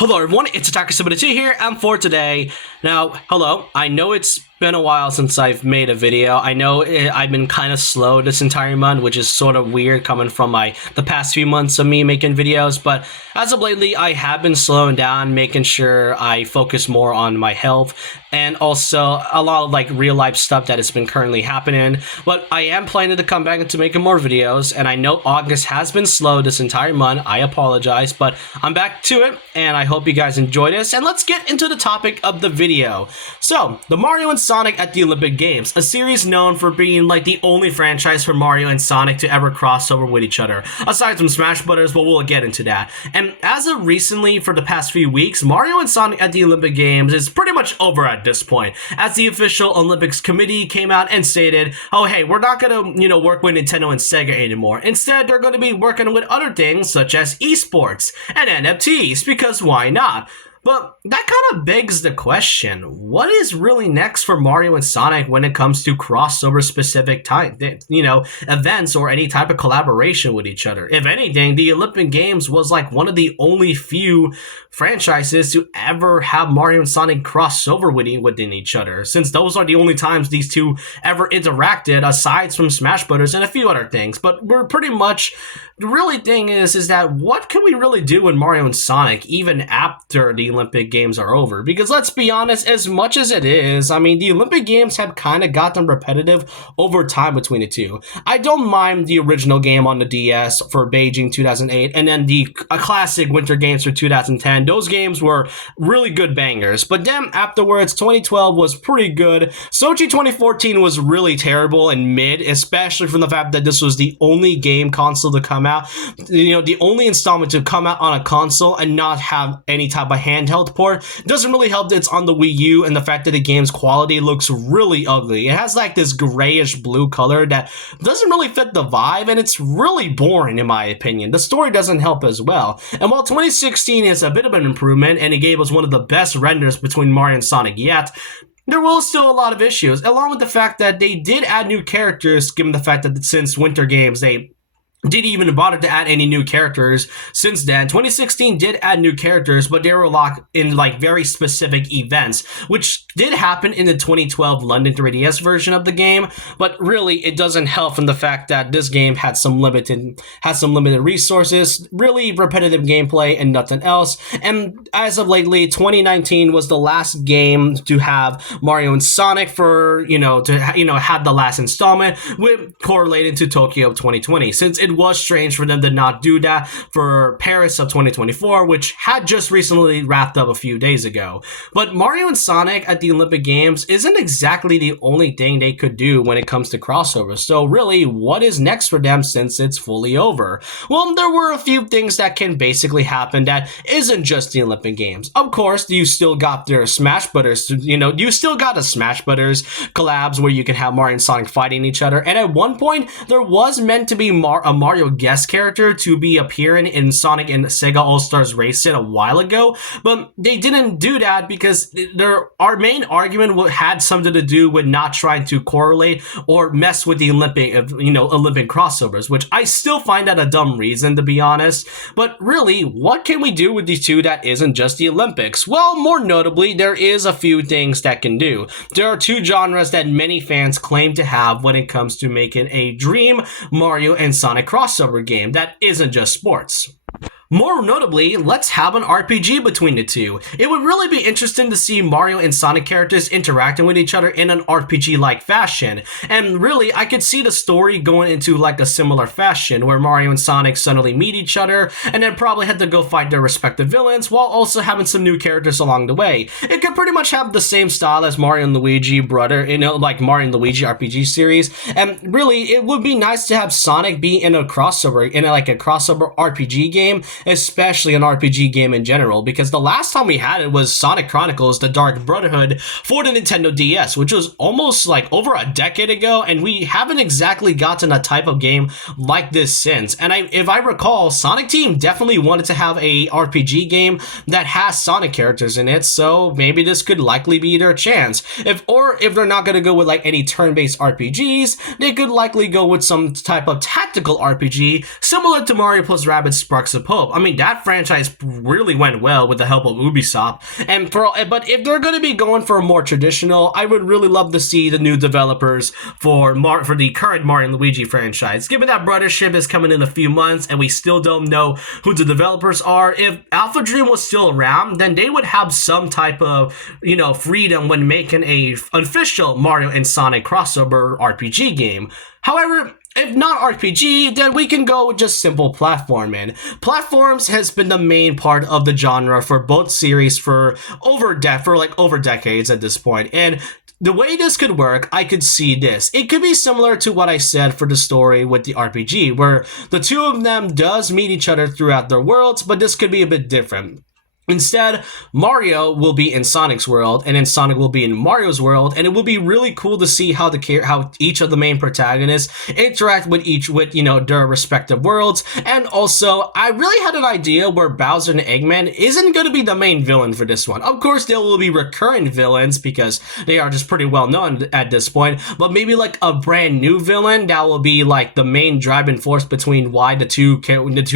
Hello everyone, it's Attacker72 here, and for today, now, hello, I know it's been a while since I've made a video. I know I've been kind of slow this entire month, which is sort of weird coming from the past few months of me making videos, but as of lately, I have been slowing down, making sure I focus more on my health, and also a lot of real life stuff that has been currently happening, but I am planning to come back into making more videos, and I know August has been slow this entire month. I apologize, but I'm back to it, and I hope you guys enjoy this, and let's get into the topic of the video. So, the Mario and Sonic at the Olympic Games, a series known for being the only franchise for Mario and Sonic to ever cross over with each other, aside from Smash Brothers, but we'll get into that. And as of recently, for the past few weeks, Mario and Sonic at the Olympic Games is pretty much over at this point, as the official Olympics committee came out and stated, oh hey, we're not gonna, work with Nintendo and SEGA anymore. Instead, they're gonna be working with other things such as esports and NFTs, because why not? But that kind of begs the question, what is really next for Mario and Sonic when it comes to crossover specific events or any type of collaboration with each other? If anything, the Olympic Games was one of the only few franchises to ever have Mario and Sonic cross over within each other, since those are the only times these two ever interacted, aside from Smash Brothers and a few other things. But we're pretty much, the really thing is that what can we really do with Mario and Sonic even after the Olympic Games are over? Because let's be honest, as much as it is, I mean, the Olympic Games have kind of gotten repetitive over time between the two. I don't mind the original game on the DS for Beijing 2008, and then the classic Winter Games for 2010. Those games were really good bangers, but then afterwards, 2012 was pretty good. Sochi 2014 was really terrible and mid, especially from the fact that this was the only game console to come out, the only installment to come out on a console and not have any type of handheld port. Doesn't really help that it's on the Wii U, and the fact that the game's quality looks really ugly. It has this grayish blue color that doesn't really fit the vibe, and it's really boring in my opinion. The story doesn't help as well. And while 2016 is a bit of an improvement, and it gave us one of the best renders between Mario and Sonic yet, there was still a lot of issues, along with the fact that they did add new characters, given the fact that since Winter Games, they didn't even bother to add any new characters since then. 2016 did add new characters, but they were locked in very specific events, which did happen in the 2012 London 3DS version of the game, but really it doesn't help from the fact that this game had some limited resources, really repetitive gameplay and nothing else. And as of lately, 2019 was the last game to have Mario and Sonic for, had the last installment with correlated to Tokyo of 2020, since it was strange for them to not do that for Paris of 2024, which had just recently wrapped up a few days ago. But Mario and Sonic at the Olympic Games isn't exactly the only thing they could do when it comes to crossovers. So really, what is next for them since it's fully over? Well, there were a few things that can basically happen that isn't just the Olympic Games. Of course, you still got their Smash Brothers, you still got a Smash Brothers collabs where you can have Mario and Sonic fighting each other. And at one point, there was meant to be a Mario guest character to be appearing in Sonic and Sega All-Stars Racing a while ago, but they didn't do that because our main argument had something to do with not trying to correlate or mess with the Olympic crossovers, which I still find that a dumb reason, to be honest. But really, what can we do with these two that isn't just the Olympics? Well, more notably, there is a few things that can do. There are two genres that many fans claim to have when it comes to making a dream Mario and Sonic crossover game that isn't just sports. More notably, let's have an RPG between the two. It would really be interesting to see Mario and Sonic characters interacting with each other in an RPG-like fashion. And really, I could see the story going into a similar fashion, where Mario and Sonic suddenly meet each other, and then probably had to go fight their respective villains, while also having some new characters along the way. It could pretty much have the same style as Mario and Luigi Mario and Luigi RPG series. And really, it would be nice to have Sonic be in a crossover, a crossover RPG game, especially an RPG game in general, because the last time we had it was Sonic Chronicles: The Dark Brotherhood for the Nintendo DS, which was almost over a decade ago, and we haven't exactly gotten a type of game like this since. And if I recall, Sonic Team definitely wanted to have a RPG game that has Sonic characters in it, so maybe this could likely be their chance. If they're not going to go with any turn-based RPGs, they could likely go with some type of tactical RPG similar to Mario plus Rabbids Sparks of Hope, I mean, that franchise really went well with the help of Ubisoft. But if they're going to be going for a more traditional, I would really love to see the new developers for the current Mario and Luigi franchise. Given that Brothership is coming in a few months and we still don't know who the developers are, if Alpha Dream was still around, then they would have some type of, freedom when making a official Mario and Sonic crossover RPG game. However, if not RPG, then we can go with just simple platforming. Platforms has been the main part of the genre for both series for over decades at this point, and the way this could work, I could see this. It could be similar to what I said for the story with the RPG, where the two of them does meet each other throughout their worlds, but this could be a bit different. Instead, Mario will be in Sonic's world, and then Sonic will be in Mario's world, and it will be really cool to see how each of the main protagonists interact with their respective worlds. And also, I really had an idea where Bowser and Eggman isn't going to be the main villain for this one. Of course, there will be recurrent villains because they are just pretty well known at this point, but maybe like a brand new villain that will be like the main driving force between why the two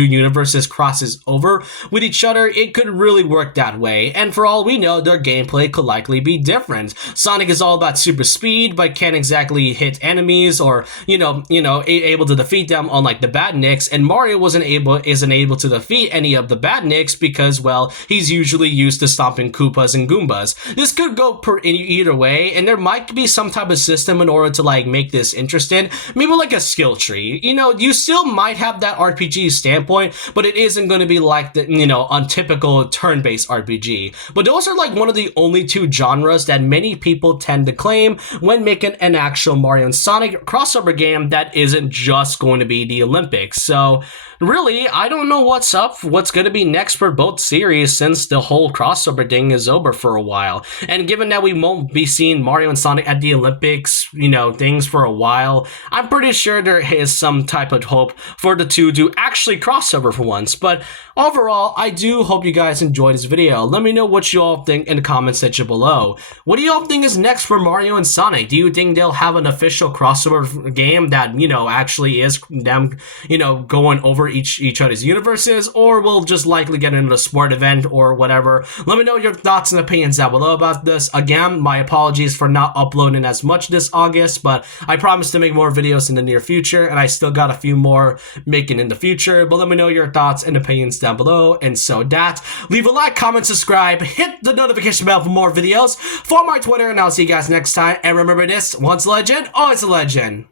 universes crosses over with each other. It could really work that way, and for all we know, their gameplay could likely be different. Sonic is all about super speed, but can't exactly hit enemies or able to defeat them, unlike the Badniks. And Mario isn't able to defeat any of the Badniks because, well, he's usually used to stomping Koopas and Goombas. This could go either way, and there might be some type of system in order to like make this interesting. Maybe like a skill tree. You still might have that RPG standpoint, but it isn't going to be like the untypical turn-based RPG. But those are like one of the only two genres that many people tend to claim when making an actual Mario and Sonic crossover game that isn't just going to be the Olympics. So really, I don't know what's going to be next for both series since the whole crossover thing is over for a while. And given that we won't be seeing Mario and Sonic at the Olympics, things for a while, I'm pretty sure there is some type of hope for the two to actually crossover for once. But overall, I do hope you guys enjoyed this video. Let me know what you all think in the comment section below. What do you all think is next for Mario and Sonic? Do you think they'll have an official crossover game that, actually is them, going over each other's universes, or we'll just likely get into a sport event or whatever? Let me know your thoughts and opinions down below about this. Again, my apologies for not uploading as much this August, but I promise to make more videos in the near future, and I still got a few more making in the future. But let me know your thoughts and opinions down below. And so leave a like, comment, subscribe, hit the notification bell for more videos, follow my Twitter, and I'll see you guys next time. And remember this, once a legend, always a legend.